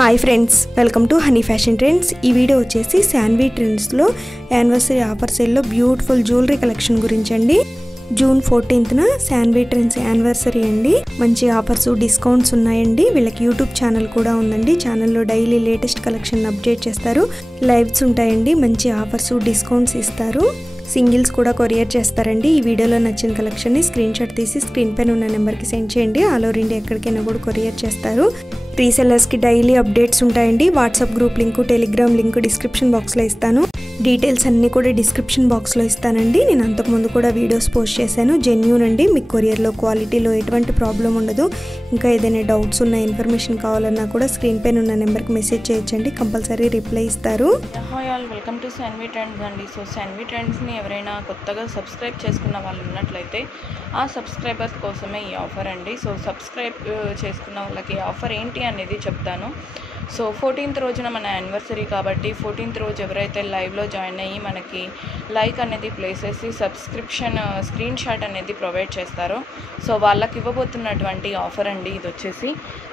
Hi friends, welcome to honey fashion trends. ఈ video వచ్చేసి Shanvi ట్రెండ్స్లో anniversary offer సేల్లో beautiful jewellery collection గురించి అండి. జూన్ 14న శాన్వి ట్రెండ్స్ యానివర్సరీ అండి. మంచి ఆఫర్స్, డిస్కౌంట్స్ ఉన్నాయండి. వీళ్ళకి యూట్యూబ్ ఛానల్ కూడా ఉందండి. ఛానల్లో డైలీ లేటెస్ట్ కలెక్షన్ అప్డేట్ చేస్తారు. లైవ్స్ ఉంటాయండి. మంచి ఆఫర్స్, డిస్కౌంట్స్ ఇస్తారు. సింగిల్స్ కూడా కొరియర్ చేస్తారండి. ఈ వీడియోలో నచ్చిన కలెక్షన్ని స్క్రీన్ షాట్ తీసి స్క్రీన్ పైన ఉన్న నెంబర్కి సెండ్ చేయండి. ఆల్ ఓవర్ ఇండియా ఎక్కడికైనా కూడా కొరియర్ చేస్తారు. రీసెల్లర్స్కి డైలీ అప్డేట్స్ ఉంటాయండి. WhatsApp group link, Telegram link description బాక్స్లో ఇస్తాను. డీటెయిల్స్ అన్నీ కూడా డిస్క్రిప్షన్ బాక్స్లో ఇస్తానండి. నేను అంతకుముందు కూడా వీడియోస్ పోస్ట్ చేశాను. జెన్యూన్ అండి. మీకు కొరియర్లో క్వాలిటీలో ఎటువంటి ప్రాబ్లం ఉండదు. ఇంకా ఏదైనా డౌట్స్ ఉన్న ఇన్ఫర్మేషన్ కావాలన్నా కూడా స్క్రీన్ పైన ఉన్న నెంబర్కి మెసేజ్ చేయొచ్చండి. కంపల్సరీ రిప్లై ఇస్తారు. Hi all, welcome to Shanvi trends అండి. సో శాన్వి ట్రెండ్స్ని ఎవరైనా కొత్తగా సబ్స్క్రైబ్ చేసుకున్న వాళ్ళు ఉన్నట్లయితే ఆ సబ్స్క్రైబర్స్ కోసమే ఈ ఆఫర్ అండి. సో సబ్స్క్రైబ్ చేసుకున్న వాళ్ళకి ఆఫర్ ఏంటి అనేది చెప్తాను. సో 14th రోజున మన యానివర్సరీ కాబట్టి 14th రోజు ఎవరైతే లైవ్లో జాయిన్ అయ్యి మనకి లైక్ అనేది ప్లేస్ చేసి సబ్స్క్రిప్షన్ స్క్రీన్ షాట్ అనేది ప్రొవైడ్ చేస్తారో సో వాళ్ళకి ఇవ్వబోతున్నటువంటి ఆఫర్ అండి ఇది వచ్చేసి.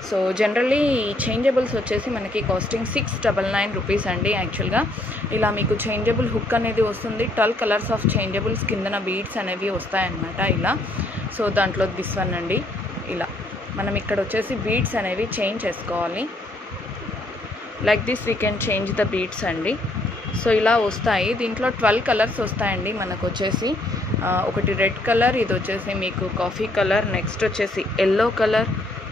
సో జనరల్లీ చేంజబుల్స్ వచ్చేసి మనకి కాస్టింగ్ 699 రూపీస్ అండి. యాక్చువల్గా ఇలా మీకు చేంజబుల్ హుక్ అనేది వస్తుంది. 12 కలర్స్ ఆఫ్ చేంజబుల్స్ కిందన బీడ్స్ అనేవి వస్తాయన్నమాట ఇలా. సో దాంట్లో దిస్ వన్ అండి. ఇలా మనం ఇక్కడ వచ్చేసి బీడ్స్ అనేవి చేంజ్ చేసుకోవాలి. Like this we can change the beads అండి. సో ఇలా వస్తాయి. దీంట్లో 12 కలర్స్ వస్తాయండి మనకు వచ్చేసి. ఒకటి రెడ్ కలర్, ఇది వచ్చేసి మీకు కాఫీ కలర్, నెక్స్ట్ వచ్చేసి ఎల్లో కలర్,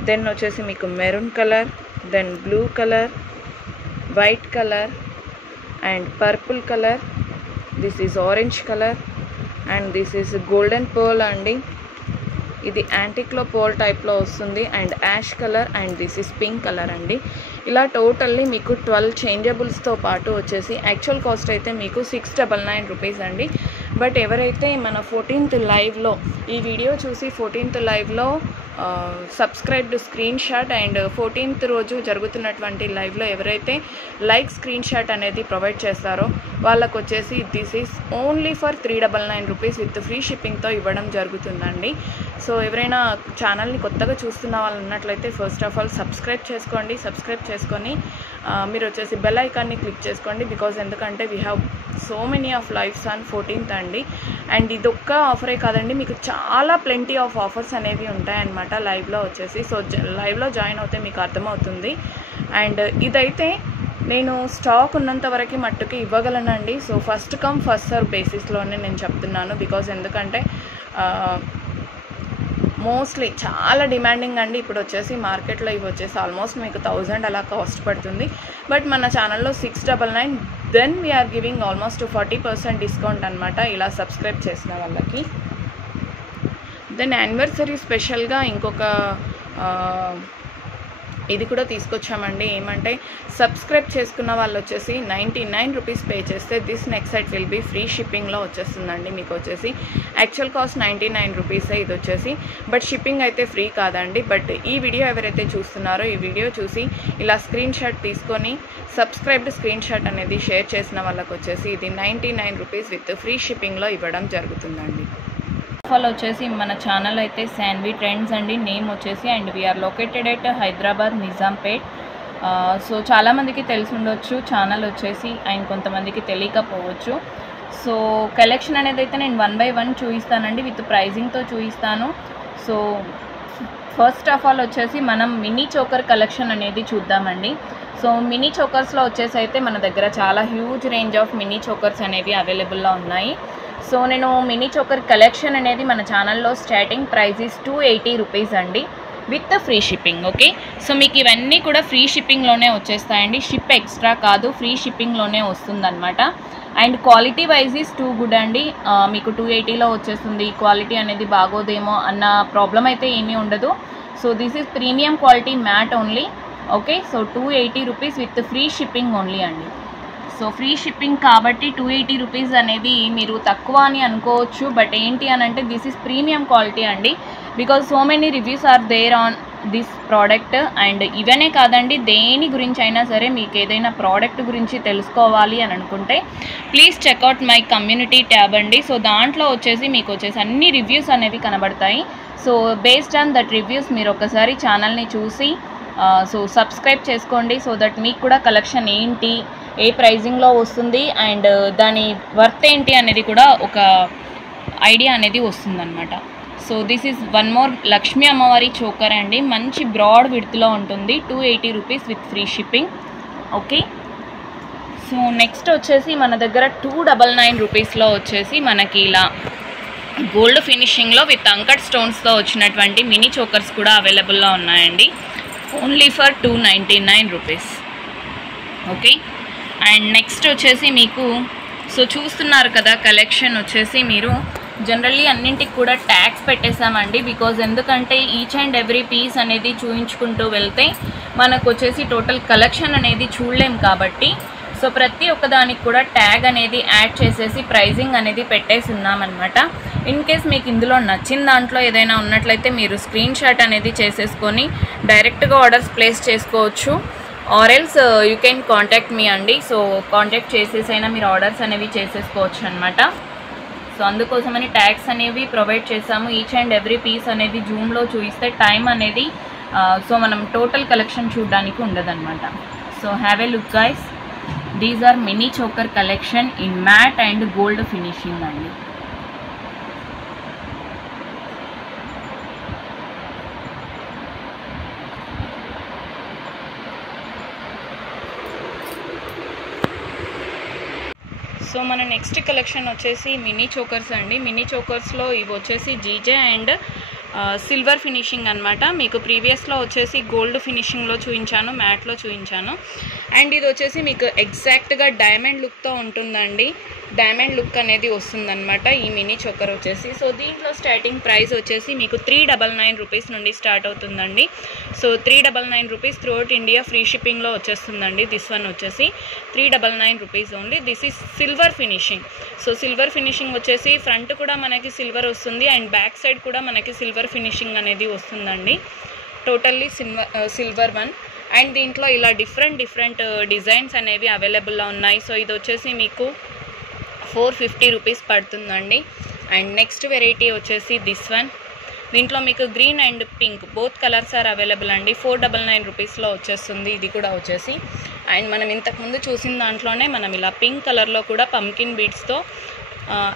దెన్ వచ్చేసి మీకు maroon colour, then blue colour, white colour and purple colour, this is orange colour and this is golden pearl అండి. ఇది యాంటిక్లో పర్ల్ టైప్లో వస్తుంది and ash colour and this is pink colour అండి. ఇలా totally మీకు 12 చేంజబుల్స్తో పాటు వచ్చేసి యాక్చువల్ కాస్ట్ అయితే మీకు 699 రూపీస్ అండి. బట్ ఎవరైతే మన 14th లైవ్లో ఈ వీడియో చూసి 14th లైవ్లో subscribed screen shot and 14th రోజు జరుగుతున్నటువంటి లైవ్లో ఎవరైతే లైక్ స్క్రీన్ షాట్ అనేది ప్రొవైడ్ చేస్తారో వాళ్ళకు వచ్చేసి this is only for 399 rupees with free షిప్పింగ్తో ఇవ్వడం జరుగుతుందండి. సో ఎవరైనా ఛానల్ని కొత్తగా చూస్తున్న వాళ్ళు ఉన్నట్లయితే ఫస్ట్ ఆఫ్ ఆల్ సబ్స్క్రైబ్ చేసుకోండి. సబ్స్క్రైబ్ చేసుకొని మీరు వచ్చేసి బెల్ ఐకాన్ని క్లిక్ చేసుకోండి. బికాజ్ ఎందుకంటే we have so many of lives on 14th అండి. అండ్ ఇదొక్క ఆఫరే కాదండి, మీకు చాలా ప్లెంటీ ఆఫ్ ఆఫర్స్ అనేవి ఉంటాయన్నమాట లైవ్లో వచ్చేసి. సో లైవ్లో జాయిన్ అవుతే మీకు అర్థమవుతుంది. అండ్ ఇదైతే నేను స్టాక్ ఉన్నంత వరకు మట్టుకి ఇవ్వగలనండి. So first come first serve బేసిస్లోనే నేను చెప్తున్నాను. బికాజ్ ఎందుకంటే మోస్ట్లీ చాలా డిమాండింగ్ అండి. ఇప్పుడు వచ్చేసి మార్కెట్లో ఇవి వచ్చేసి ఆల్మోస్ట్ మీకు 1000 అలా కాస్ట్ పడుతుంది. బట్ మన ఛానల్లో 699, then we are giving almost 40% discount అనమాట ఇలా సబ్స్క్రైబ్ చేసిన వాళ్ళకి. దెన్ యానివర్సరీ స్పెషల్గా ఇంకొక ఇది కూడా తీసుకొచ్చామండి. ఏమంటే సబ్స్క్రైబ్ చేసుకున్న వాళ్ళు వచ్చేసి 99 రూపీస్ పే చేస్తే this next set will be free షిప్పింగ్లో వచ్చేస్తుందండి. మీకు వచ్చేసి యాక్చువల్ కాస్ట్ 99 రూపీసే ఇది వచ్చేసి. బట్ షిప్పింగ్ అయితే ఫ్రీ కాదండి. బట్ ఈ వీడియో ఎవరైతే చూస్తున్నారో ఈ వీడియో చూసి ఇలా స్క్రీన్ షాట్ తీసుకొని సబ్స్క్రైబ్డ్ స్క్రీన్ షాట్ అనేది షేర్ చేసిన వాళ్ళకి వచ్చేసి ఇది 99 రూపీస్ విత్ ఫ్రీ షిప్పింగ్లో ఇవ్వడం జరుగుతుందండి. ఫాలో వచ్చేసి మన ఛానల్ అయితే శాన్వి ట్రెండ్స్ అండి నేమ్ వచ్చేసి. And we are located at Hyderabad Nizampet. So చాలామందికి తెలిసి ఉండొచ్చు ఛానల్ వచ్చేసి, అండ్ కొంతమందికి తెలియకపోవచ్చు. సో కలెక్షన్ అనేది అయితే నేను 1 by 1 చూపిస్తానండి, విత్ ప్రైజింగ్తో చూపిస్తాను. సో ఫస్ట్ ఆఫ్ ఆల్ వచ్చేసి మనం మినీ చోకర్ కలెక్షన్ అనేది చూద్దామండి. సో మినీ చోకర్స్లో వచ్చేసి అయితే మన దగ్గర చాలా huge range of mini chokers అనేవి అవైలబుల్లో ఉన్నాయి. సో నేను మినీ చోకర్ కలెక్షన్ అనేది మన ఛానల్లో స్టార్టింగ్ ప్రైస్ ఈస్ 280 రూపీస్ అండి with free shipping. Okay, so మీకు ఇవన్నీ కూడా ఫ్రీ షిప్పింగ్లోనే వచ్చేస్తాయండి. షిప్ ఎక్స్ట్రా కాదు, ఫ్రీ షిప్పింగ్లోనే వస్తుందన్నమాట. And quality wise is too good అండి. మీకు 280లో వచ్చేస్తుంది. క్వాలిటీ అనేది బాగోదేమో అన్న ప్రాబ్లం అయితే ఏమీ ఉండదు. So this is premium quality matte only. Okay, so 280 rupees with free shipping only అండి. సో ఫ్రీ షిప్పింగ్ కాబట్టి 280 రూపీస్ అనేది మీరు తక్కువ అని అనుకోవచ్చు. బట్ ఏంటి అని అంటే దిస్ ఈజ్ ప్రీమియం క్వాలిటీ అండి. Because so many reviews are there on this product. And ఇవనే కాదండి, దేని గురించి అయినా సరే మీకు ఏదైనా ప్రోడక్ట్ గురించి తెలుసుకోవాలి అని అనుకుంటే please checkout my community tab అండి. సో దాంట్లో వచ్చేసి మీకు వచ్చేసి అన్ని రివ్యూస్ అనేవి కనబడతాయి. So based on that reviews మీరు ఒకసారి ఛానల్ని చూసి సో సబ్స్క్రైబ్ చేసుకోండి, సో దట్ మీకు కూడా కలెక్షన్ ఏంటి, ఏ ప్రైజింగ్లో వస్తుంది అండ్ దాని వర్త్ ఏంటి అనేది కూడా ఒక ఐడియా అనేది వస్తుందన్నమాట. So this is one more Lakshmi అమ్మవారి చోకర్ అండి. మంచి బ్రాడ్ విడ్త్లో ఉంటుంది, 280 rupees with free shipping. Okay, so next వచ్చేసి మన దగ్గర 299 రూపీస్లో వచ్చేసి మనకి ఇలా గోల్డ్ ఫినిషింగ్లో విత్ అంకట్ స్టోన్స్తో వచ్చినటువంటి మినీ చోకర్స్ కూడా అవైలబుల్లో ఉన్నాయండి. Only for 299 rupees. Okay, and next వచ్చేసి మీకు సో చూస్తున్నారు కదా కలెక్షన్ వచ్చేసి మీరు జనరల్లీ అన్నింటికి కూడా ట్యాగ్స్ పెట్టేసామండి. బికాజ్ ఎందుకంటే ఈచ్ అండ్ ఎవ్రీ పీస్ అనేది చూయించుకుంటూ వెళ్తే మనకు వచ్చేసి టోటల్ కలెక్షన్ అనేది చూడలేం కాబట్టి సో ప్రతి ఒక్కదానికి కూడా ట్యాగ్ అనేది యాడ్ చేసేసి ప్రైజింగ్ అనేది పెట్టేసి ఉన్నామన్నమాట. ఇన్ కేస్ మీకు ఇందులో నచ్చిన దాంట్లో ఏదైనా ఉన్నట్లయితే మీరు స్క్రీన్ షాట్ అనేది చేసేసుకొని డైరెక్ట్గా ఆర్డర్స్ ప్లేస్ చేసుకోవచ్చు. Or else you can contact me అండి. సో కాంటాక్ట్ చేసేసైనా మీరు ఆర్డర్స్ అనేవి చేసేసుకోవచ్చు అనమాట. సో అందుకోసమని ట్యాగ్స్ అనేవి ప్రొవైడ్ చేసాము. ఈచ్ అండ్ ఎవ్రీ పీస్ అనేది జూమ్లో చూపిస్తే టైం అనేది సో మనం టోటల్ కలెక్షన్ చూడడానికి ఉండదన్నమాట. So have a look guys, these are mini choker collection in matte and gold finishing అండి. సో మన నెక్స్ట్ కలెక్షన్ వచ్చేసి మినీ చోకర్స్ అండి. మినీ చోకర్స్లో ఇవి వచ్చేసి జీజే అండ్ సిల్వర్ ఫినిషింగ్ అనమాట. మీకు ప్రీవియస్లో వచ్చేసి గోల్డ్ ఫినిషింగ్లో చూపించాను, మ్యాట్లో చూపించాను. అండ్ ఇది వచ్చేసి మీకు ఎగ్జాక్ట్గా డైమండ్ లుక్తో ఉంటుందండి. డైమండ్ లుక్ అనేది వస్తుందన్నమాట ఈ మినీ చోకర్ వచ్చేసి. సో దీంట్లో స్టార్టింగ్ ప్రైస్ వచ్చేసి మీకు 399 రూపీస్ నుండి స్టార్ట్ అవుతుందండి. So 399 rupees throughout India free షిప్పింగ్లో వచ్చేస్తుందండి. దిస్ వన్ వచ్చేసి 399 rupees only. This is silver finishing. So silver finishing వచ్చేసి ఫ్రంట్ కూడా మనకి సిల్వర్ వస్తుంది అండ్ బ్యాక్ సైడ్ కూడా మనకి సిల్వర్ ఫినిషింగ్ అనేది వస్తుందండి. Totally silver one. అండ్ దీంట్లో ఇలా డిఫరెంట్ డిజైన్స్ అనేవి అవైలబుల్లో ఉన్నాయి. సో ఇది వచ్చేసి మీకు 450 రూపీస్ పడుతుందండి. అండ్ నెక్స్ట్ వెరైటీ వచ్చేసి దిస్ వన్. దీంట్లో మీకు green and pink both colours are available అండి. 499 రూపీస్లో వచ్చేస్తుంది ఇది కూడా వచ్చేసి. అండ్ మనం ఇంతకుముందు చూసిన దాంట్లోనే మనం ఇలా పింక్ కలర్లో కూడా పంకిన్ బీడ్స్తో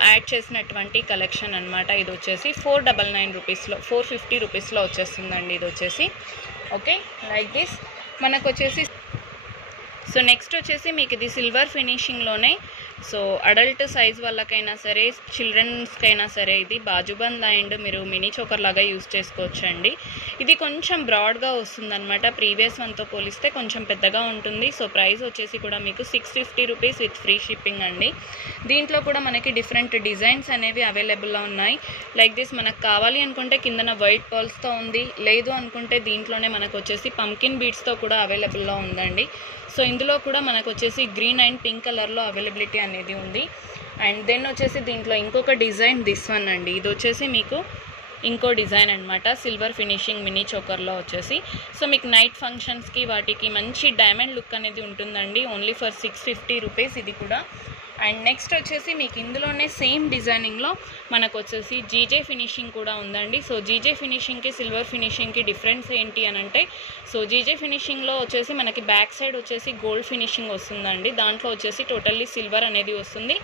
యాడ్ చేసినటువంటి కలెక్షన్ అనమాట. ఇది వచ్చేసి 499 రూపీస్లో 450 రూపీస్లో వచ్చేస్తుందండి ఇది వచ్చేసి. ఓకే, లైక్ దిస్ మనకు వచ్చేసి. సో నెక్స్ట్ వచ్చేసి మీకు ఇది సిల్వర్ ఫినిషింగ్లోనే సో అడల్ట్ సైజ్ వాళ్ళకైనా సరే చిల్డ్రన్స్కైనా సరే ఇది బాజుబంద్ అండ్ మీరు మినీ చోకర్ లాగా యూజ్ చేసుకోవచ్చు అండి. ఇది కొంచెం బ్రాడ్గా వస్తుందన్నమాట. ప్రీవియస్ వన్తో పోలిస్తే కొంచెం పెద్దగా ఉంటుంది. సో ప్రైస్ వచ్చేసి కూడా మీకు 650 రూపీస్ విత్ ఫ్రీ షిప్పింగ్ అండి. దీంట్లో కూడా మనకి డిఫరెంట్ డిజైన్స్ అనేవి అవైలబుల్లో ఉన్నాయి. లైక్ దిస్ మనకు కావాలి అనుకుంటే కిందన వైట్ పర్ల్స్తో ఉంది, లేదు అనుకుంటే దీంట్లోనే మనకు వచ్చేసి పంకిన్ బీడ్స్తో కూడా అవైలబుల్లో ఉందండి. సో ఇందులో కూడా మనకు వచ్చేసి గ్రీన్ అండ్ పింక్ కలర్లో అవైలబిలిటీ అనేది ఉంది. అండ్ దెన్ వచ్చేసి దీంట్లో ఇంకొక డిజైన్ దిస్ వన్ అండి. ఇది వచ్చేసి మీకు ఇంకో డిజైన్ అనమాట సిల్వర్ ఫినిషింగ్ మినీ చోకర్లో వచ్చేసి. సో మీకు నైట్ ఫంక్షన్స్కి వాటికి మంచి డైమండ్ లుక్ అనేది ఉంటుందండి. ఓన్లీ ఫర్ 650 రూపీస్ ఇది కూడా. అండ్ నెక్స్ట్ వచ్చేసి మీకు ఇందులోనే సేమ్ డిజైనింగ్లో మనకు వచ్చేసి జీజే ఫినిషింగ్ కూడా ఉందండి. సో జీజే ఫినిషింగ్కి సిల్వర్ ఫినిషింగ్కి డిఫరెన్స్ ఏంటి అని అంటే సో జీజే ఫినిషింగ్లో వచ్చేసి మనకి బ్యాక్ సైడ్ వచ్చేసి గోల్డ్ ఫినిషింగ్ వస్తుందండి. దాంట్లో వచ్చేసి టోటల్లీ సిల్వర్ అనేది వస్తుంది.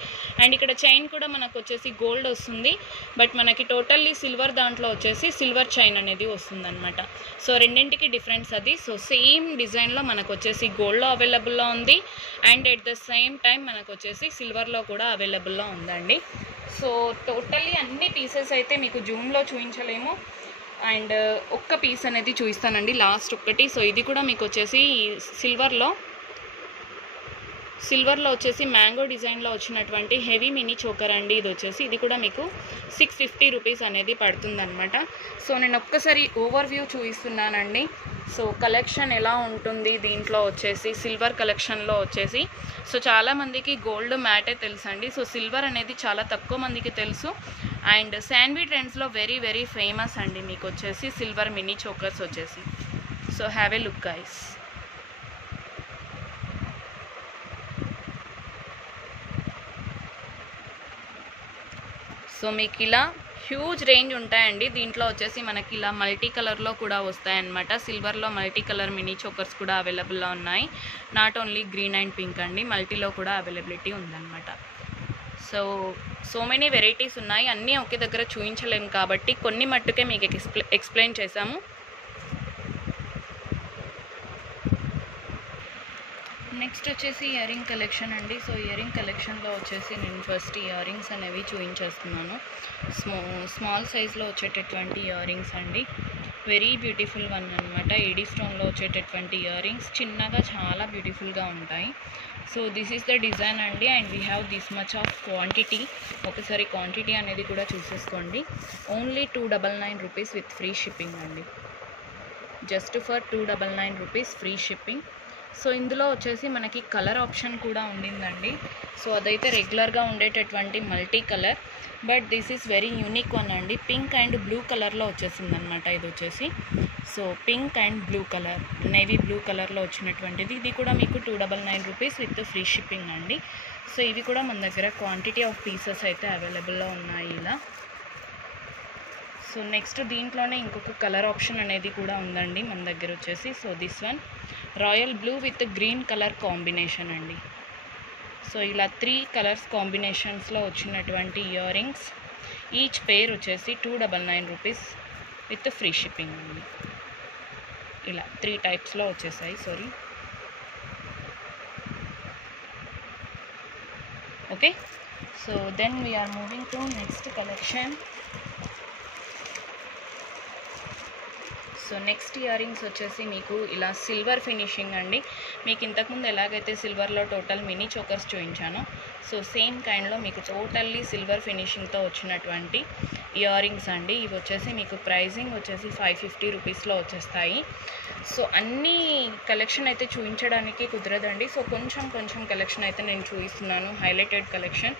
అండ్ ఇక్కడ చైన్ కూడా మనకు వచ్చేసి గోల్డ్ వస్తుంది, బట్ మనకి టోటల్లీ సిల్వర్ దాంట్లో వచ్చేసి సిల్వర్ చైన్ అనేది వస్తుందన్నమాట. సో రెండింటికి డిఫరెన్స్ అది. సో సేమ్ డిజైన్లో మనకు వచ్చేసి గోల్డ్లో అవైలబుల్లో ఉంది and at the same time మనకు వచ్చేసి సిల్వర్లో కూడా అవైలబుల్లో ఉందండి. సో టోటల్లీ అన్ని పీసెస్ అయితే మీకు జూమ్లో చూపించలేము. అండ్ ఒక్క పీస్ అనేది చూపిస్తానండి లాస్ట్ ఒక్కటి. సో ఇది కూడా మీకు వచ్చేసి సిల్వర్లో వచ్చేసి మ్యాంగో డిజైన్లో వచ్చినటువంటి హెవీ మినీ చోకర్ అండి. ఇది వచ్చేసి ఇది కూడా మీకు 650 రూపీస్ అనేది పడుతుందన్నమాట. సో నేను ఒక్కసారి ఓవర్వ్యూ చూపిస్తున్నానండి. సో కలెక్షన్ ఎలా ఉంటుంది దీంట్లో వచ్చేసి సిల్వర్ కలెక్షన్లో వచ్చేసి. సో చాలామందికి గోల్డ్ మ్యాటే తెలుసు అండి. సో సిల్వర్ అనేది చాలా తక్కువ మందికి తెలుసు. అండ్ శాన్వి ట్రెండ్స్లో వెరీ వెరీ ఫేమస్ అండి మీకు వచ్చేసి సిల్వర్ మినీ చోకర్స్ వచ్చేసి. So have a look guys. So మీకు ఇలా హ్యూజ్ రేంజ్ ఉంటాయండి. దీంట్లో వచ్చేసి మనకి ఇలా మల్టీ కలర్లో కూడా వస్తాయన్నమాట. సిల్వర్లో మల్టీ కలర్ మినీ చోకర్స్ కూడా అవైలబుల్లో ఉన్నాయి. Not only green and pink అండి, మల్టీలో కూడా అవైలబిలిటీ ఉందన్నమాట. సో మెనీ వెరైటీస్ ఉన్నాయి. అన్నీ ఒకే దగ్గర చూపించలేము కాబట్టి కొన్ని మట్టుకే మీకు ఎక్స్ప్లెయిన్ చేశాము. నెక్స్ట్ వచ్చేసి ఇయర్ రింగ్ కలెక్షన్ అండి. సో ఇయర్ రింగ్ కలెక్షన్లో వచ్చేసి నేను ఫస్ట్ ఇయర్ రింగ్స్ అనేవి చూపించేస్తున్నాను. స్మాల్ సైజ్లో వచ్చేటటువంటి ఇయర్ రింగ్స్ అండి. వెరీ బ్యూటిఫుల్ వన్ అనమాట. ఏడీ స్టోన్లో వచ్చేటటువంటి ఇయర్ రింగ్స్ చిన్నగా చాలా బ్యూటిఫుల్గా ఉంటాయి. So this is the design అండి. And we have this much of quantity. ఒకసారి క్వాంటిటీ అనేది కూడా చూసేసుకోండి. Only 299 rupees with free shipping అండి. Just for 299 rupees free shipping. So ఇందులో వచ్చేసి మనకి కలర్ ఆప్షన్ కూడా ఉండిందండి. సో అదైతే రెగ్యులర్గా ఉండేటటువంటి multi colour, but this is very unique one అండి. పింక్ అండ్ బ్లూ కలర్లో వచ్చేసింది అనమాట. ఇది వచ్చేసి so pink and blue colour, navy blue కలర్లో వచ్చినటువంటిది. ఇది కూడా మీకు 299 రూపీస్ విత్ ఫ్రీ షిప్పింగ్ అండి. సో ఇవి కూడా మన దగ్గర క్వాంటిటీ ఆఫ్ పీసెస్ అయితే అవైలబుల్లో ఉన్నాయి ఇలా. సో నెక్స్ట్ దీంట్లోనే ఇంకొక కలర్ ఆప్షన్ అనేది కూడా ఉందండి మన దగ్గర వచ్చేసి. So this one royal blue with green colour combination అండి. సో ఇలా 3 కలర్స్ కాంబినేషన్స్లో వచ్చినటువంటి ఇయర్ రింగ్స్. ఈచ్ పేర్ వచ్చేసి 299 రూపీస్ విత్ ఫ్రీ షిప్పింగ్ అండి. ఇలా 3 టైప్స్లో వచ్చేసాయి. Sorry, okay. So then we're moving to next collection. So next earrings వచ్చేసి మీకు ఇలా సిల్వర్ ఫినిషింగ్ అండి. మీకు ఇంతకుముందు ఎలాగైతే సిల్వర్లో టోటల్ మినీ చోకర్స్ చూపించానో సో సేమ్ కైండ్లో మీకు టోటల్లీ సిల్వర్ ఫినిషింగ్తో వచ్చినటువంటి ఇయర్ రింగ్స్ అండి. ఇవి వచ్చేసి మీకు ప్రైజింగ్ వచ్చేసి 550 రూపీస్లో వచ్చేస్తాయి. సో అన్ని కలెక్షన్ అయితే చూపించడానికి కుదరదండి. సో కొంచెం కలెక్షన్ అయితే నేను చూపిస్తున్నాను, హైలైటెడ్ కలెక్షన్.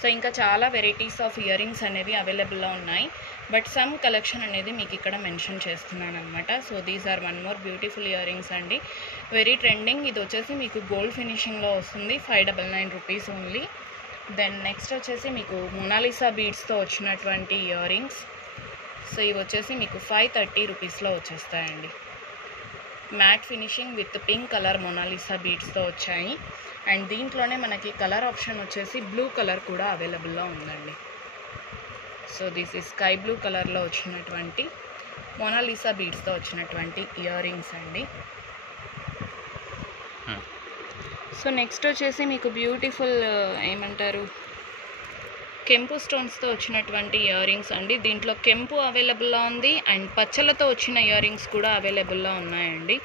సో ఇంకా చాలా వెరైటీస్ ఆఫ్ ఇయర్ రింగ్స్ అనేవి అవైలబుల్లో ఉన్నాయి, బట్ సమ్ కలెక్షన్ అనేది మీకు ఇక్కడ మెన్షన్ చేస్తున్నాను అనమాట. So these are one more beautiful earrings అండి. Very trending. ఇది వచ్చేసి మీకు గోల్డ్ ఫినిషింగ్లో వస్తుంది. 599 రూపీస్ ఓన్లీ. దెన్ నెక్స్ట్ వచ్చేసి మీకు మొనాలిసా బీడ్స్తో వచ్చినటువంటి ఇయర్ రింగ్స్. సో ఇవి వచ్చేసి మీకు 530 రూపీస్లో వచ్చేస్తాయండి. Matte finishing with pink colour Monalisa బీడ్స్తో వచ్చాయి. అండ్ దీంట్లోనే మనకి కలర్ ఆప్షన్ వచ్చేసి బ్లూ కలర్ కూడా అవైలబుల్లో ఉందండి. సో దిస్ ఈ స్కై బ్లూ కలర్లో వచ్చినటువంటి మొనాలిసా బీడ్స్తో వచ్చినటువంటి ఇయర్ రింగ్స్ అండి. సో నెక్స్ట్ వచ్చేసి మీకు బ్యూటిఫుల్ ఏమంటారు కెంపు స్టోన్స్తో వచ్చినటువంటి ఇయర్ రింగ్స్ అండి. దీంట్లో కెంపు అవైలబుల్లో ఉంది అండ్ పచ్చలతో వచ్చిన ఇయర్ రింగ్స్ కూడా అవైలబుల్లో ఉన్నాయండి.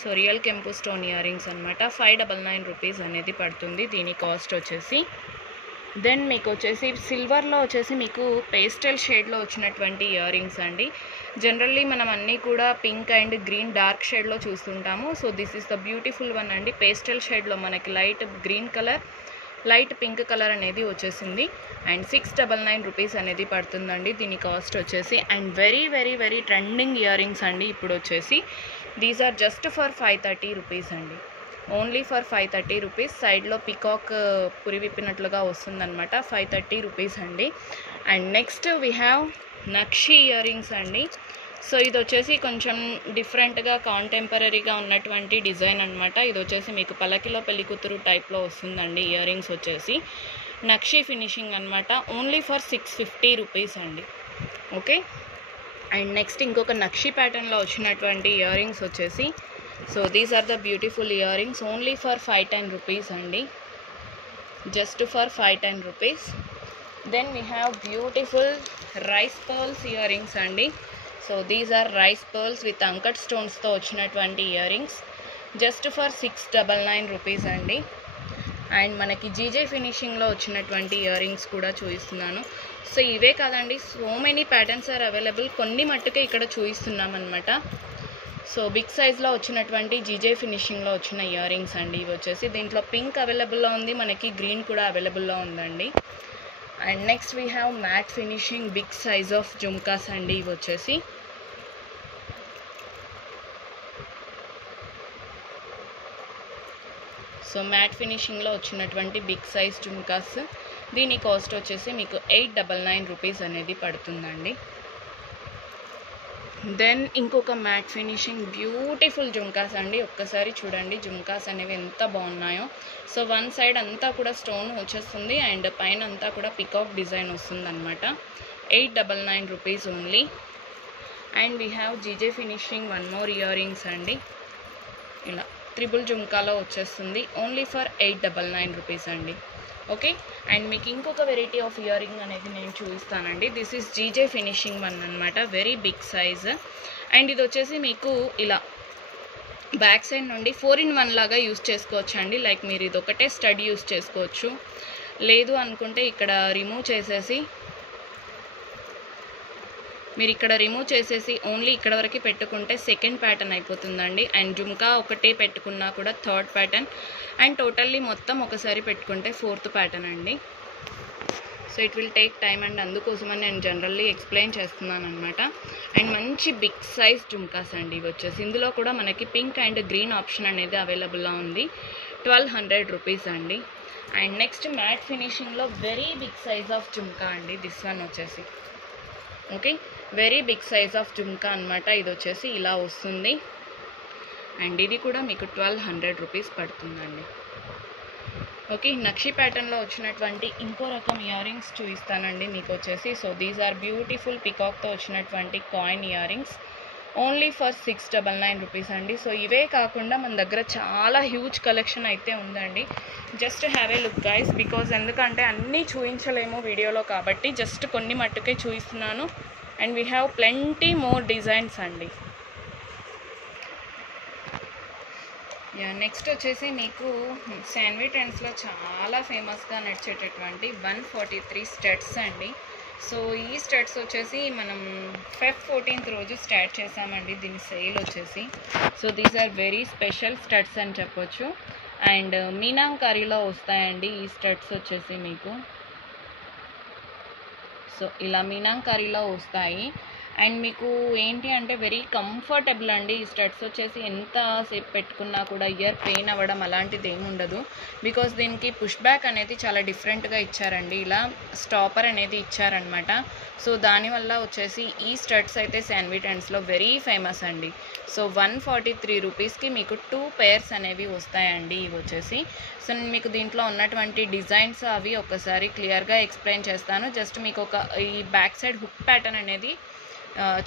సో రియల్ కెంపు స్టోన్ ఇయర్ రింగ్స్ అనమాట. 599 రూపీస్ అనేది పడుతుంది దీని కాస్ట్ వచ్చేసి. దెన్ మీకు వచ్చేసి సిల్వర్లో వచ్చేసి మీకు పేస్టల్ షేడ్లో వచ్చినటువంటి ఇయర్ రింగ్స్ అండి. జనరల్లీ మనం అన్నీ కూడా పింక్ అండ్ గ్రీన్ డార్క్ షేడ్లో చూస్తుంటాము. So this is the beautiful one అండి. పేస్టల్ షేడ్లో మనకి light green colour, light pink colour అనేది వచ్చేసింది. అండ్ 699 రూపీస్ అనేది పడుతుందండి దీని కాస్ట్ వచ్చేసి. And very trending earrings అండి ఇప్పుడు వచ్చేసి. These are just for 530 rupees అండి. Only for 530 rupees. సైడ్లో పికాక్ పురి విప్పినట్లుగా వస్తుందన్నమాట. 530 రూపీస్ అండి. And next we have nakshi earrings అండి. సో ఇది వచ్చేసి కొంచెం డిఫరెంట్గా కాంటెంపరీగా ఉన్నటువంటి డిజైన్ అనమాట. ఇది వచ్చేసి మీకు పలకిలో పెళ్లికూతురు టైప్లో వస్తుందండి ఇయర్ రింగ్స్ వచ్చేసి. నక్షి ఫినిషింగ్ అనమాట. ఓన్లీ ఫర్ 650 రూపీస్ అండి. ఓకే. అండ్ నెక్స్ట్ ఇంకొక నక్షి ప్యాటర్న్లో వచ్చినటువంటి ఇయర్ రింగ్స్ వచ్చేసి. So these are the beautiful earrings only for 510 rupees అండి. Just for 510 rupees. Then we have beautiful rice pearls earrings అండి. So these are rice pearls with uncut స్టోన్స్తో వచ్చినటువంటి earrings. Just for 699 rupees అండి. And మనకి GJ ఫినిషింగ్లో వచ్చినటువంటి ear rings కూడా చూపిస్తున్నాను. సో ఇవే కాదండి, so many patterns are available. కొన్ని మట్టుకే ఇక్కడ చూపిస్తున్నాం అనమాట. సో బిగ్ సైజ్లో వచ్చినటువంటి జీజే ఫినిషింగ్లో వచ్చిన ఇయర్ రింగ్స్ అండి ఇవి వచ్చేసి. దీంట్లో పింక్ అవైలబుల్లో ఉంది, మనకి గ్రీన్ కూడా అవైలబుల్లో ఉందండి. And next we have matte finishing big size of jhumkas అండి ఇవి వచ్చేసి. సో మ్యాట్ ఫినిషింగ్లో వచ్చినటువంటి బిగ్ సైజ్ జుమ్కాస్. దీని కాస్ట్ వచ్చేసి మీకు 899 రూపీస్ అనేది పడుతుందండి. దెన్ ఇంకొక మ్యాట్ ఫినిషింగ్ బ్యూటిఫుల్ జుమ్కాస్ అండి. ఒక్కసారి చూడండి జుమ్కాస్ అనేవి ఎంత బాగున్నాయో. సో వన్ సైడ్ అంతా కూడా స్టోన్ వచ్చేస్తుంది అండ్ పైన అంతా కూడా పికాక్ డిజైన్ వస్తుంది అనమాట. 899 rupees only. And we have GJ finishing one more ear rings అండి. ఇలా ట్రిపుల్ జుమ్కాలో వచ్చేస్తుంది ఓన్లీ ఫర్ 899 రూపీస్ అండి. ఓకే, అండ్ మీకు ఇంకొక వెరైటీ ఆఫ్ ఇయర్ రింగ్ అనేది నేను చూపిస్తానండి. This is GJ finishing one అనమాట, వెరీ బిగ్ సైజ్. అండ్ ఇది వచ్చేసి మీకు ఇలా బ్యాక్ సైడ్ నుండి 4-in-1 లాగా యూస్ చేసుకోవచ్చు అండి. లైక్ మీరు ఇది ఒకటే స్టడ్ యూస్ చేసుకోవచ్చు, లేదు అనుకుంటే ఇక్కడ రిమూవ్ చేసేసి ఓన్లీ ఇక్కడ వరకు పెట్టుకుంటే సెకండ్ ప్యాటర్న్ అయిపోతుందండి. అండ్ జుమ్కా ఒకటే పెట్టుకున్నా కూడా థర్డ్ ప్యాటర్న్, అండ్ టోటల్లీ మొత్తం ఒకసారి పెట్టుకుంటే ఫోర్త్ ప్యాటర్న్ అండి. So it will take time and అందుకోసమని నేను జనరల్లీ ఎక్స్ప్లెయిన్ చేస్తున్నాను అనమాట. అండ్ మంచి బిగ్ సైజ్ జుమ్కాస్ అండి ఇవి వచ్చేసి. ఇందులో కూడా మనకి పింక్ అండ్ గ్రీన్ ఆప్షన్ అనేది అవైలబుల్గా ఉంది. 1200 రూపీస్ అండి. అండ్ నెక్స్ట్ మ్యాట్ ఫినిషింగ్లో very big size of jhumka అండి. దిస్ వన్ వచ్చేసి okay, very big size of jhumka అనమాట. ఇది వచ్చేసి ఇలా వస్తుంది అండ్ ఇది కూడా మీకు 1200 రూపీస్ పడుతుందండి. ఓకే, నక్షి ప్యాటర్న్లో వచ్చినటువంటి ఇంకో రకం ఇయర్ రింగ్స్ చూపిస్తానండి మీకు వచ్చేసి. సో దీస్ ఆర్ బ్యూటిఫుల్ పికాక్తో వచ్చినటువంటి coin ear rings only for 699 rupees అండి. సో ఇవే కాకుండా మన దగ్గర చాలా హ్యూజ్ కలెక్షన్ అయితే ఉందండి. Just have a look guys, because ఎందుకంటే అన్నీ చూపించలేము వీడియోలో కాబట్టి జస్ట్ కొన్ని మట్టుకే చూపిస్తున్నాను. And we have plenty more designs అండి. నెక్స్ట్ వచ్చేసి మీకు శాన్వి ట్రెండ్స్లో చాలా ఫేమస్గా నడిచేటటువంటి 143 స్టడ్స్ అండి. సో ఈ స్టడ్స్ వచ్చేసి మనం Feb 14th రోజు స్టార్ట్ చేసామండి దీని సేల్ వచ్చేసి. So these are very special studs అని చెప్పొచ్చు. అండ్ మీనాంకారీలో వస్తాయండి ఈ స్టడ్స్ వచ్చేసి మీకు. సో ఇలా మీనాంకారీలో వస్తాయి అండ్ మీకు ఏంటి అంటే వెరీ కంఫర్టబుల్ అండి. ఈ స్టడ్స్ వచ్చేసి ఎంతసేపు పెట్టుకున్నా కూడా ఇయర్ పెయిన్ అవ్వడం అలాంటిది ఏమి ఉండదు. బికాస్ దీనికి పుష్ బ్యాక్ అనేది చాలా డిఫరెంట్గా ఇచ్చారండి, ఇలా స్టాపర్ అనేది ఇచ్చారనమాట. సో దానివల్ల వచ్చేసి ఈ స్టడ్స్ అయితే శాన్వి ట్రెండ్స్లో వెరీ ఫేమస్ అండి. సో 143 రూపీస్కి మీకు 2 pairs అనేవి వస్తాయండి ఇవి వచ్చేసి. సో నేను మీకు దీంట్లో ఉన్నటువంటి డిజైన్స్ అవి ఒకసారి క్లియర్గా ఎక్స్ప్లెయిన్ చేస్తాను. జస్ట్ మీకు ఈ బ్యాక్ సైడ్ హుక్ ప్యాటర్న్ అనేది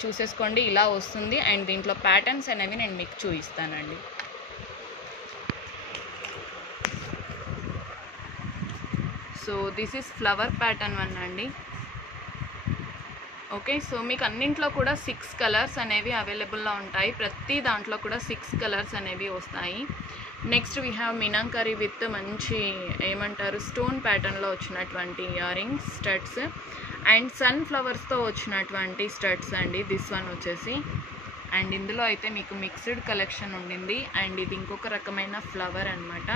చూసేసుకోండి, ఇలా వస్తుంది. అండ్ దీంట్లో ప్యాటర్న్స్ అనేవి నేను మీకు చూపిస్తానండి. So this is flower pattern one అండి. ఓకే, సో మీకు అన్నింట్లో కూడా 6 కలర్స్ అనేవి అవైలబుల్లో ఉంటాయి. ప్రతి దాంట్లో కూడా 6 కలర్స్ అనేవి వస్తాయి. నెక్స్ట్ వీ హ్యావ్ మీనాంకారీ విత్ మంచి ఏమంటారు స్టోన్ ప్యాటర్న్లో వచ్చినటువంటి ఇయర్ రింగ్స్ స్టడ్స్ అండ్ సన్ఫ్లవర్స్తో వచ్చినటువంటి స్టడ్స్ అండి. దిస్ వన్ వచ్చేసి అండ్ ఇందులో అయితే మీకు మిక్స్డ్ కలెక్షన్ ఉండింది అండ్ ఇది ఇంకొక రకమైన ఫ్లవర్ అనమాట.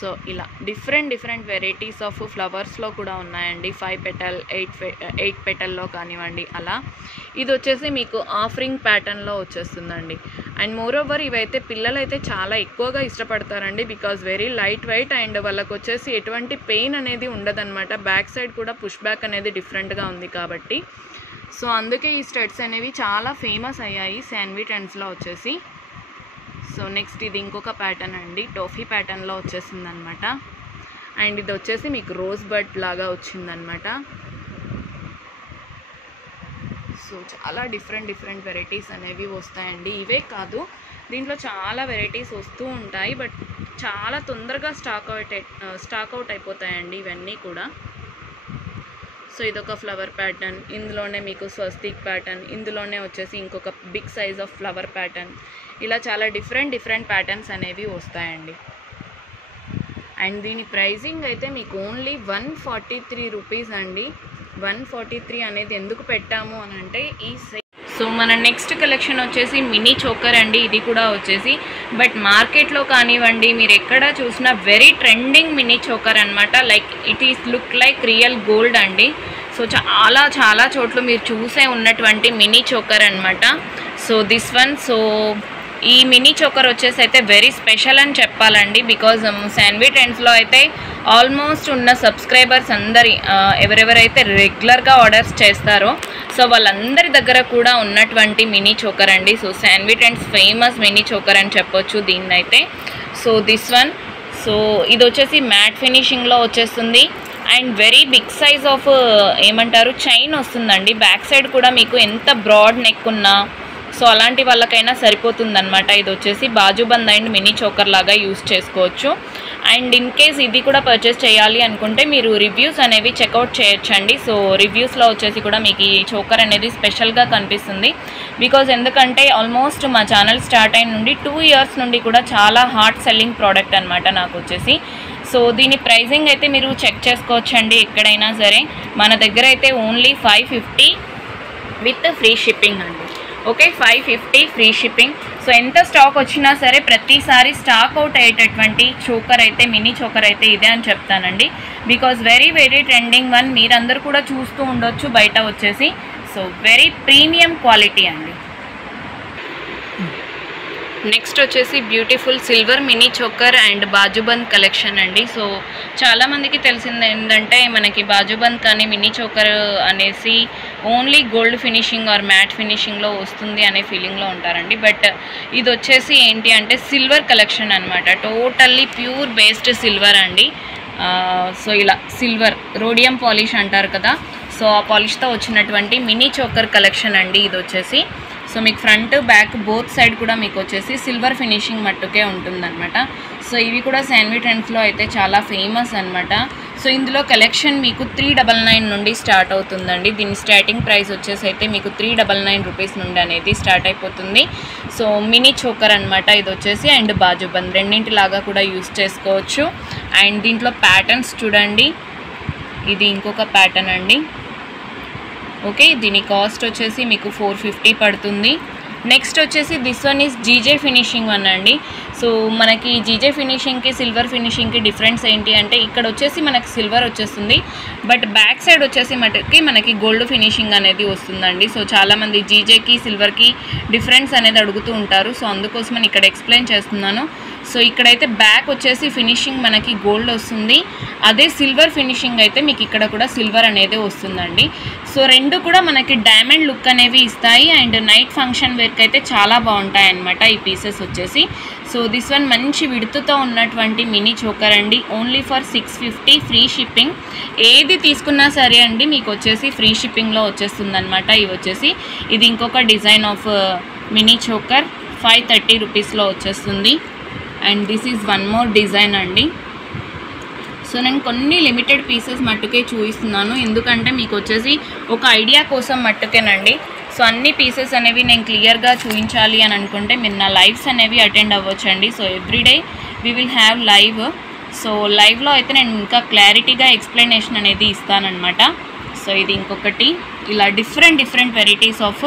సో ఇలా డిఫరెంట్ వెరైటీస్ ఆఫ్ ఫ్లవర్స్లో కూడా ఉన్నాయండి. 5 petal 8 petalలో కానివ్వండి అలా. ఇది వచ్చేసి మీకు ఆఫరింగ్ ప్యాటర్న్లో వచ్చేస్తుందండి. అండ్ మోర్ ఓవర్ ఇవైతే పిల్లలైతే చాలా ఎక్కువగా ఇష్టపడతారండి because very light weight and వాళ్ళకు వచ్చేసి ఎటువంటి పెయిన్ అనేది ఉండదన్నమాట. బ్యాక్ సైడ్ కూడా పుష్ బ్యాక్ అనేది డిఫరెంట్గా ఉంది కాబట్టి. సో అందుకే ఈ స్టడ్స్ అనేవి చాలా ఫేమస్ అయ్యాయి శాన్వి ట్రెండ్స్లో వచ్చేసి. సో నెక్స్ట్ ఇది ఇంకొక ప్యాటర్న్ అండి, టోఫీ ప్యాటర్న్లో వచ్చేసింది అనమాట. అండ్ ఇది వచ్చేసి మీకు రోజ్ బడ్ లాగా వచ్చిందనమాట. సో చాలా డిఫరెంట్ వెరైటీస్ అనేవి వస్తాయండి. ఇవే కాదు దీంట్లో చాలా వెరైటీస్ వస్తూ ఉంటాయి, బట్ చాలా తొందరగా స్టాక్ అవుట్ అయిపోతాయండి ఇవన్నీ కూడా. సో ఇదొక ఫ్లవర్ ప్యాటర్న్, ఇందులోనే మీకు స్వస్తిక్ ప్యాటర్న్, ఇందులోనే వచ్చేసి ఇంకొక big size of flower pattern, ఇలా చాలా డిఫరెంట్ ప్యాటర్న్స్ అనేవి వస్తాయండి. అండ్ దీని ప్రైజింగ్ అయితే మీకు ఓన్లీ 143 రూపీస్ అండి. 143 అనేది ఎందుకు పెట్టాము అని అంటే సో మన నెక్స్ట్ కలెక్షన్ వచ్చేసి మినీ చోకర్ అండి. ఇది కూడా వచ్చేసి బట్ మార్కెట్లో కానివ్వండి మీరు ఎక్కడ చూసినా వెరీ ట్రెండింగ్ మినీ చోకర్ అనమాట. Like it is look like real gold అండి. సో చాలా చోట్ల మీరు చూసే ఉన్నటువంటి మినీ చోకర్ అనమాట. సో దిస్ వన్ సో ఈ మినీ చోకర్ వచ్చేసి అయితే వెరీ స్పెషల్ అని చెప్పాలండి. బికాజ్ శాన్వి ట్రెండ్స్లో అయితే ఆల్మోస్ట్ ఉన్న సబ్స్క్రైబర్స్ అందరి ఎవరెవరైతే రెగ్యులర్గా ఆర్డర్స్ చేస్తారో సో వాళ్ళందరి దగ్గర కూడా ఉన్నటువంటి మినీ చోకర్ అండి. So Shanvi trends famous mini choker అని చెప్పొచ్చు దీన్నైతే. సో దిస్ వన్, సో ఇది వచ్చేసి మ్యాట్ ఫినిషింగ్లో వచ్చేస్తుంది and very big size of ఏమంటారు చైన్ వస్తుందండి. బ్యాక్ సైడ్ కూడా మీకు ఎంత బ్రాడ్ నెక్ ఉన్నా సో అలాంటి వాళ్ళకైనా సరిపోతుందన్నమాట. ఇది వచ్చేసి బాజుబంద్ అండ్ మినీ చోకర్ లాగా యూస్ చేసుకోవచ్చు. అండ్ ఇన్ కేస్ ఇది కూడా పర్చేస్ చేయాలి అనుకుంటే మీరు రివ్యూస్ అనేవి చెక్అవుట్ చేయొచ్చండి. సో రివ్యూస్లో వచ్చేసి కూడా మీకు ఈ చోకర్ అనేది స్పెషల్గా కనిపిస్తుంది. బికాజ్ ఎందుకంటే ఆల్మోస్ట్ మా ఛానల్ స్టార్ట్ అయిన నుండి 2 years నుండి కూడా చాలా హాట్ సెల్లింగ్ ప్రోడక్ట్ అనమాట నాకు వచ్చేసి. సో దీని ప్రైజింగ్ అయితే మీరు చెక్ చేసుకోవచ్చండి ఎక్కడైనా సరే. మన దగ్గర అయితే ఓన్లీ 550 విత్ ఫ్రీ షిప్పింగ్ అండి. Okay, 550 free shipping. సో ఎంత స్టాక్ వచ్చినా సరే ప్రతిసారి స్టాక్ అవుట్ అయ్యేటటువంటి చోకర్ అయితే మినీ చోకర్ అయితే ఇదే అని చెప్తానండి. Because very very trending one, మీరందరూ కూడా చూస్తూ ఉండొచ్చు బయట వచ్చేసి. సో వెరీ ప్రీమియం క్వాలిటీ అండి. నెక్స్ట్ వచ్చేసి beautiful silver mini choker and bajuband collection అండి. సో చాలామందికి తెలిసింది ఏంటంటే మనకి బాజుబంద్ కానీ మినీ చోకర్ అనేసి only gold finishing are mat ఫినిషింగ్లో వస్తుంది అనే ఫీలింగ్లో ఉంటారండి. బట్ ఇది వచ్చేసి ఏంటి అంటే సిల్వర్ కలెక్షన్ అనమాట. టోటల్లీ ప్యూర్ బేస్డ్ సిల్వర్ అండి. సో ఇలా సిల్వర్ రోడియం పాలిష్ అంటారు కదా, సో ఆ పాలిష్తో వచ్చినటువంటి మినీ చోకర్ కలెక్షన్ అండి ఇది వచ్చేసి. సో మీకు ఫ్రంట్ బ్యాక్ బోత్ సైడ్ కూడా మీకు వచ్చేసి సిల్వర్ ఫినిషింగ్ మట్టుకే ఉంటుందన్నమాట. సో ఇవి కూడా శాన్వి ట్రెండ్స్లో అయితే చాలా ఫేమస్ అనమాట. సో ఇందులో కలెక్షన్ మీకు 399 నుండి స్టార్ట్ అవుతుందండి. దీని స్టార్టింగ్ ప్రైస్ వచ్చేసి అయితే మీకు 399 రూపీస్ నుండి అనేది స్టార్ట్ అయిపోతుంది. సో మినీ చోకర్ అనమాట ఇది వచ్చేసి అండ్ బాజుబంద్ రెండింటిలాగా కూడా యూస్ చేసుకోవచ్చు. అండ్ దీంట్లో ప్యాటర్న్స్ చూడండి, ఇది ఇంకొక ప్యాటర్న్ అండి. ఓకే, దీని కాస్ట్ వచ్చేసి మీకు 450 పడుతుంది. నెక్స్ట్ వచ్చేసి this one is GJ finishing one అండి. సో మనకి జీజే ఫినిషింగ్కి సిల్వర్ ఫినిషింగ్కి డిఫరెన్స్ ఏంటి అంటే ఇక్కడ వచ్చేసి మనకి సిల్వర్ వచ్చేస్తుంది, బట్ బ్యాక్ సైడ్ వచ్చేసి మనకి గోల్డ్ ఫినిషింగ్ అనేది వస్తుందండి. సో చాలామంది జీజేకి సిల్వర్కి డిఫరెన్స్ అనేది అడుగుతూ ఉంటారు. సో అందుకోసమని ఇక్కడ ఎక్స్ప్లెయిన్ చేస్తున్నాను. సో ఇక్కడైతే బ్యాక్ వచ్చేసి ఫినిషింగ్ మనకి గోల్డ్ వస్తుంది, అదే సిల్వర్ ఫినిషింగ్ అయితే మీకు ఇక్కడ కూడా సిల్వర్ అనేది వస్తుందండి. సో రెండు కూడా మనకి డైమండ్ లుక్ అనేవి ఇస్తాయి అండ్ నైట్ ఫంక్షన్ వేర్కి అయితే చాలా బాగుంటాయి అన్నమాట ఈ పీసెస్ వచ్చేసి. సో దిస్ వన్ మంచి విడుతుతో ఉన్నటువంటి మినీ చోకర్ అండి. Only for 650 free shipping. ఏది తీసుకున్నా సరే అండి మీకు వచ్చేసి ఫ్రీ షిప్పింగ్లో వచ్చేస్తుంది అనమాట. ఇవి వచ్చేసి ఇది ఇంకొక డిజైన్ ఆఫ్ మినీ చోకర్ 530 రూపీస్లో వచ్చేస్తుంది. And this is one more design అండి. సో నేను కొన్ని లిమిటెడ్ పీసెస్ మట్టుకే చూపిస్తున్నాను, ఎందుకంటే మీకు వచ్చేసి ఒక ఐడియా కోసం మట్టుకేనండి. సో అన్ని పీసెస్ అనేవి నేను క్లియర్గా చూపించాలి అని అనుకుంటే మీరు నా లైవ్స్ అనేవి అటెండ్ అవ్వచ్చండి. So everyday we will have live. So లైవ్లో అయితే నేను ఇంకా క్లారిటీగా ఎక్స్ప్లెనేషన్ అనేది ఇస్తానన్నమాట. సో ఇది ఇంకొకటి, ఇలా డిఫరెంట్ వెరైటీస్ ఆఫ్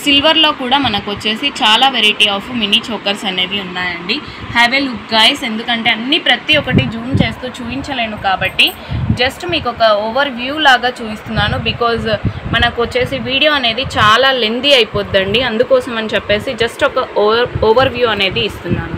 సిల్వర్లో కూడా మనకు వచ్చేసి చాలా వెరైటీ ఆఫ్ మినీ చోకర్స్ అనేవి ఉన్నాయండి. హ్యావ్ ఏ లుక్ గైస్, ఎందుకంటే ప్రతి ఒక్కటి జూమ్ చేస్తూ చూపించలేను కాబట్టి జస్ట్ మీకు ఒక ఓవర్ వ్యూ లాగా చూపిస్తున్నాను. బికాజ్ మనకు వచ్చేసి వీడియో అనేది చాలా లెందీ అయిపోద్దండి, అందుకోసం అని చెప్పేసి జస్ట్ ఒక ఓవర్ వ్యూ అనేది ఇస్తున్నాను.